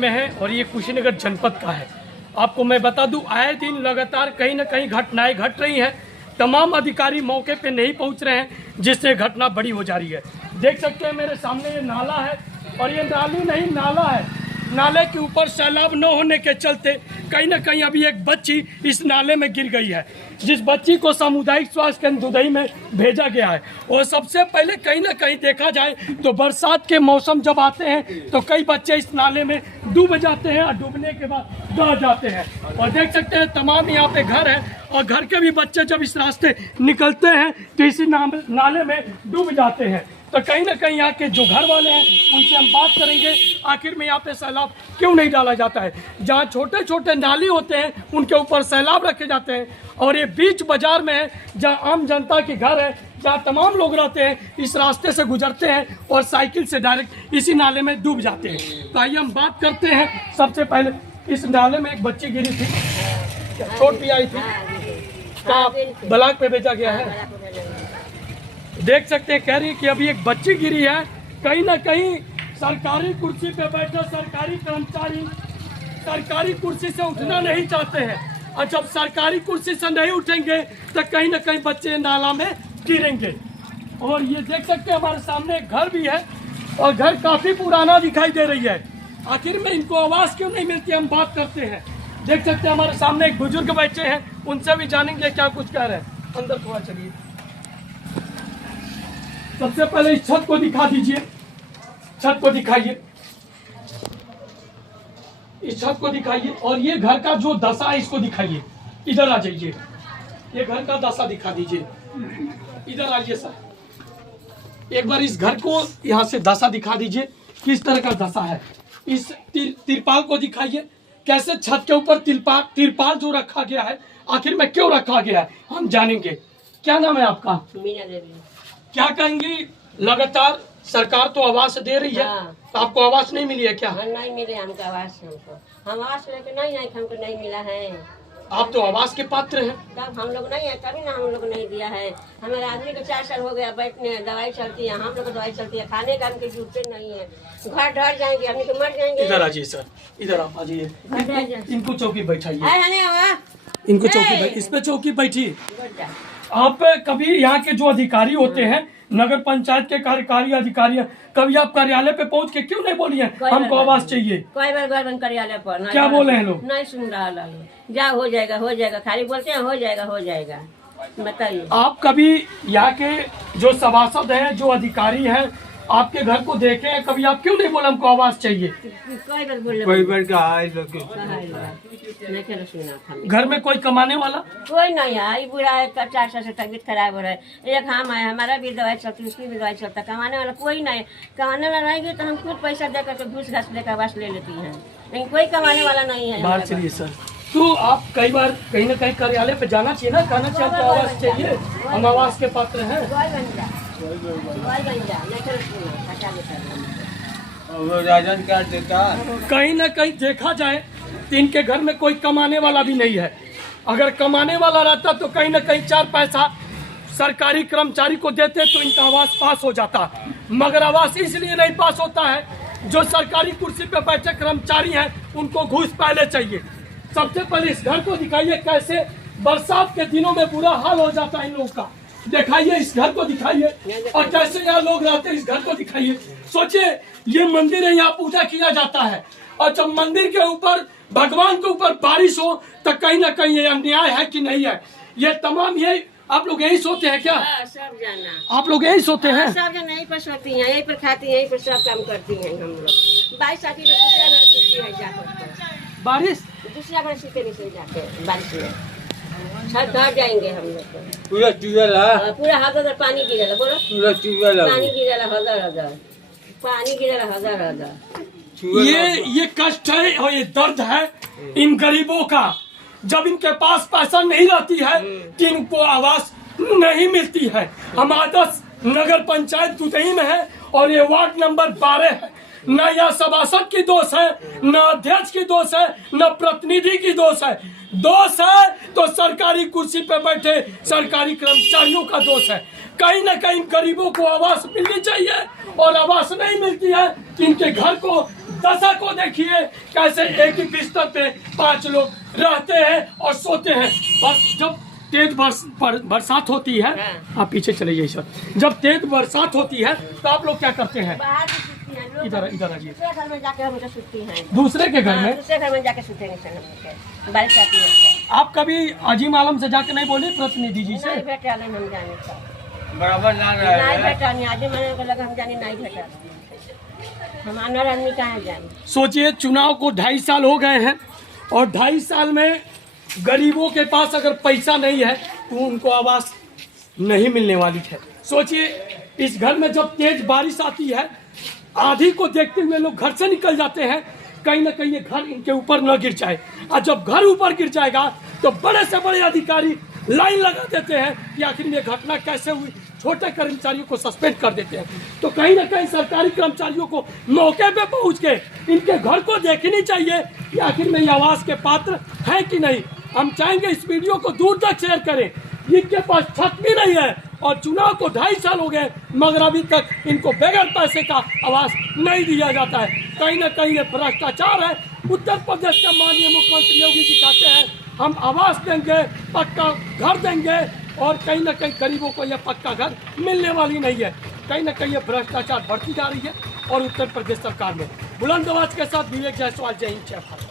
में है और ये कुशीनगर जनपद का है। आपको मैं बता दूं, आए दिन लगातार कहीं न कहीं घटनाएं घट रही हैं। तमाम अधिकारी मौके पे नहीं पहुंच रहे हैं, जिससे घटना बड़ी हो जा रही है। देख सकते हैं मेरे सामने ये नाला है और ये नाली नहीं नाला है। नाले के ऊपर सैलाब न होने के चलते कहीं न कहीं अभी एक बच्ची इस नाले में गिर गई है, जिस बच्ची को सामुदायिक स्वास्थ्य केंद्र दुधई में भेजा गया है। और सबसे पहले कहीं न कहीं देखा जाए तो बरसात के मौसम जब आते हैं तो कई बच्चे इस नाले में डूब जाते हैं और डूबने के बाद दह जाते हैं। और देख सकते हैं तमाम यहाँ पे घर है और घर के भी बच्चे जब इस रास्ते निकलते हैं तो इसी नाले में डूब जाते हैं। तो कहीं ना कहीं यहाँ के जो घर वाले हैं उनसे हम बात करेंगे, आखिर में यहाँ पे सैलाब क्यों नहीं डाला जाता है। जहाँ छोटे छोटे नाली होते हैं उनके ऊपर सैलाब रखे जाते हैं और ये बीच बाजार में है जहाँ आम जनता के घर है, जहाँ तमाम लोग रहते हैं, इस रास्ते से गुजरते हैं और साइकिल से डायरेक्ट इसी नाले में डूब जाते हैं। तो आइए हम बात करते हैं। सबसे पहले इस नाले में एक बच्ची गिरी थी, चोट भी आई थी, ब्लॉक पे भेजा गया है। देख सकते हैं, कह रही है कि अभी एक बच्ची गिरी है। कहीं ना कहीं सरकारी कुर्सी पे बैठे सरकारी कर्मचारी सरकारी कुर्सी से उठना नहीं चाहते हैं और जब सरकारी कुर्सी से नहीं उठेंगे तो कहीं ना कहीं बच्चे नाला में गिरेंगे। और ये देख सकते हैं हमारे सामने एक घर भी है और घर काफी पुराना दिखाई दे रही है। आखिर में इनको आवाज क्यों नहीं मिलती, हम बात करते हैं। देख सकते हैं हमारे सामने एक बुजुर्ग बैठे हैं, उनसे भी जानेंगे क्या कुछ कह रहे हैं। अंदर थोड़ा चलिए। सबसे पहले इस छत को दिखा दीजिए, छत को दिखाइए, इस छत को दिखाइए और ये घर का जो दशा है इसको दिखाइए। इधर आ जाइए, ये घर का दशा दिखा दीजिए। इधर आइए सर, एक बार इस घर को यहाँ से दशा दिखा दीजिए, किस तरह का दशा है। इस तिरपाल को दिखाइए, कैसे छत के ऊपर तिरपाल जो रखा गया है, आखिर में क्यों रखा गया है हम जानेंगे। क्या नाम है आपका? मीना देवी। क्या कहेंगी, लगातार सरकार तो आवास दे रही है, तो आपको आवास नहीं मिली है क्या? नहीं मिले हमको आवास, हम आवास लेके नहीं आए, हमको नहीं मिला है। आप तो आवास के पात्र हैं। तब हम लोग नहीं है, तभी ना हम लोग नहीं दिया है। हमारे आदमी को 4 साल हो गया बैठने, दवाई चलती है, हम लोग को दवाई चलती है, खाने का हमके जुटते नहीं है, घर ढर जाएंगे, हम तो मर जाएंगे। इधर आ जाइए सर, इधर आप आ जाइए। इनको चौकी बैठाइए, इनको चौकी, इस पे चौकी बैठी। आप कभी यहाँ के जो अधिकारी होते हैं, नगर पंचायत के कार्यकारी अधिकारी, कभी आप कार्यालय पे पहुँच के क्यों नहीं बोली है हमको आवास चाहिए? कोई बार गए कार्यालय पर, क्या बोले हैं लोग? नहीं सुन रहा लोग। जा हो जाएगा हो जाएगा, खाली बोलते हैं हो जाएगा हो जाएगा। बताइए, आप कभी यहाँ के जो सभासद हैं, जो अधिकारी हैं, आपके घर को देखे हैं, कभी आप क्यों नहीं बोले हमको आवास चाहिए? कोई बार बोले, कोई बार घर में कोई कमाने वाला कोई नहीं है। बुरा है, 4 साल से तबीयत खराब हो रहा है। एक हम है, हमारा भी दवाई चलती है, उसकी भी दवाई चलता है। कमाने वाला कोई नहीं, कमाने वाला रहेगी तो हम खुद पैसा देकर के घूस घास लेकर आवास ले लेती हैं, लेकिन कोई कमाने वाला नहीं है। बाहर चलिए सर। तो आप कई बार कहीं ना कहीं कार्यालय पे जाना चाहिए ना, कहना चाहिए आपको आवास चाहिए, हम आवास के पात्र हैं। राशन कार्ड देता। कहीं ना कहीं देखा जाए तो इनके घर में कोई कमाने वाला भी नहीं है। अगर कमाने वाला रहता तो कहीं ना कहीं 4 पैसा सरकारी कर्मचारी को देते तो इनका आवास पास हो जाता। मगर आवास इसलिए नहीं पास होता है, जो सरकारी कुर्सी पे बैठे कर्मचारी हैं उनको घूस पहले चाहिए। सबसे पहले इस घर को दिखाइए, कैसे बरसात के दिनों में बुरा हाल हो जाता है इन लोगों का। दिखाइए इस घर को दिखाइए, और कैसे यहाँ लोग रहते हैं इस घर को दिखाइए। सोचिए, ये मंदिर है, यहाँ पूजा किया जाता है और जब मंदिर के ऊपर भगवान के ऊपर बारिश हो तो कहीं ना कहीं ये अन्याय है कि नहीं है। ये तमाम ये आप लोग यही सोते हैं क्या? सब जाना, आप लोग यही सोते हैं? सब जाना यहीं पर सोती हैं, यहीं पर खाती हैं, यहीं पर सब काम करती हैं हम लोग। 22 साथी बारिश दूसरा घर सीते नहीं सही जाते बारिश में, छत ढह जाएंगे हम लोग। पूरा ट्यूबवेल है, पूरा हदर पानी गिरेला, बोलो पूरा ट्यूबवेल पानी गिरेला, हदर पानी गिरेला, हदर। ये कष्ट है और ये दर्द है इन गरीबों का। जब इनके पास पैसा नहीं रहती है कि इनको आवास नहीं मिलती है। हम आदर्श नगर पंचायत दुधई में है और ये वार्ड नंबर 12 है। न यह सभासद की दोष है, न अध्यक्ष की दोष है, न प्रतिनिधि की दोष है। दोष है तो सरकारी कुर्सी पे बैठे सरकारी कर्मचारियों का दोष है। कहीं न कहीं गरीबों को आवास मिलनी चाहिए और आवास नहीं मिलती है कि इनके घर को दशा को देखिए कैसे एक ही बिस्तर पे 5 लोग रहते हैं और सोते हैं। बस जब तेज बरसात होती है, हाँ। आप पीछे चले जाइए सर, जब तेज बरसात होती है तो आप लोग क्या करते हैं? बाहर भी सूती हैं लोग, इधर इधर आइए। दूसरे घर में जाके हम लोग सूती हैं। दूसरे के घर हाँ, में दूसरे घर में जाके सूतेंगे सर हम लोग, बारिश आती है तो। आप कभी अजीम आलम से जाके नहीं बोले प्रतिनिधि जी से? नहीं भेटा नहीं हम जाने का, बराबर ना नहीं रहे भेटा नहीं, आदमी मैंने को लगा हम जाने नहीं भेटा, हम अनर आदमी कहाँ जाने। सोचिए चुनाव को 2.5 साल हो गए हैं और 2.5 साल में गरीबों के पास अगर पैसा नहीं है तो उनको आवास नहीं मिलने वाली है। सोचिए इस घर में जब तेज बारिश आती है, आंधी को देखते हुए लोग घर से निकल जाते हैं, कहीं ना कहीं ये घर इनके ऊपर न गिर जाए। और जब घर ऊपर गिर जाएगा तो बड़े से बड़े अधिकारी लाइन लगा देते हैं कि आखिर ये घटना कैसे हुई, छोटे कर्मचारियों को सस्पेंड कर देते हैं। तो कहीं ना कहीं सरकारी कर्मचारियों को मौके पे पहुंच के इनके घर को देखनी चाहिए कि आखिर में ये आवास के पात्र हैं कि नहीं। हम चाहेंगे इस वीडियो को दूर तक शेयर करें। इनके पास छत भी नहीं है और चुनाव को 2.5 साल हो गए मगर अभी तक इनको बगैर पैसे का आवास नहीं दिया जाता है। कहीं ना कहीं ये भ्रष्टाचार है। उत्तर प्रदेश के माननीय मुख्यमंत्री योगी जी कहते हैं हम आवास देंगे, पक्का घर देंगे, और कहीं ना कहीं गरीबों को यह पक्का घर मिलने वाली नहीं है। कहीं ना कहीं ये भ्रष्टाचार बढ़ती जा रही है और उत्तर प्रदेश सरकार में बुलंद आवाज के साथ विवेक जायसवाल, जय हिंद, जय भारत।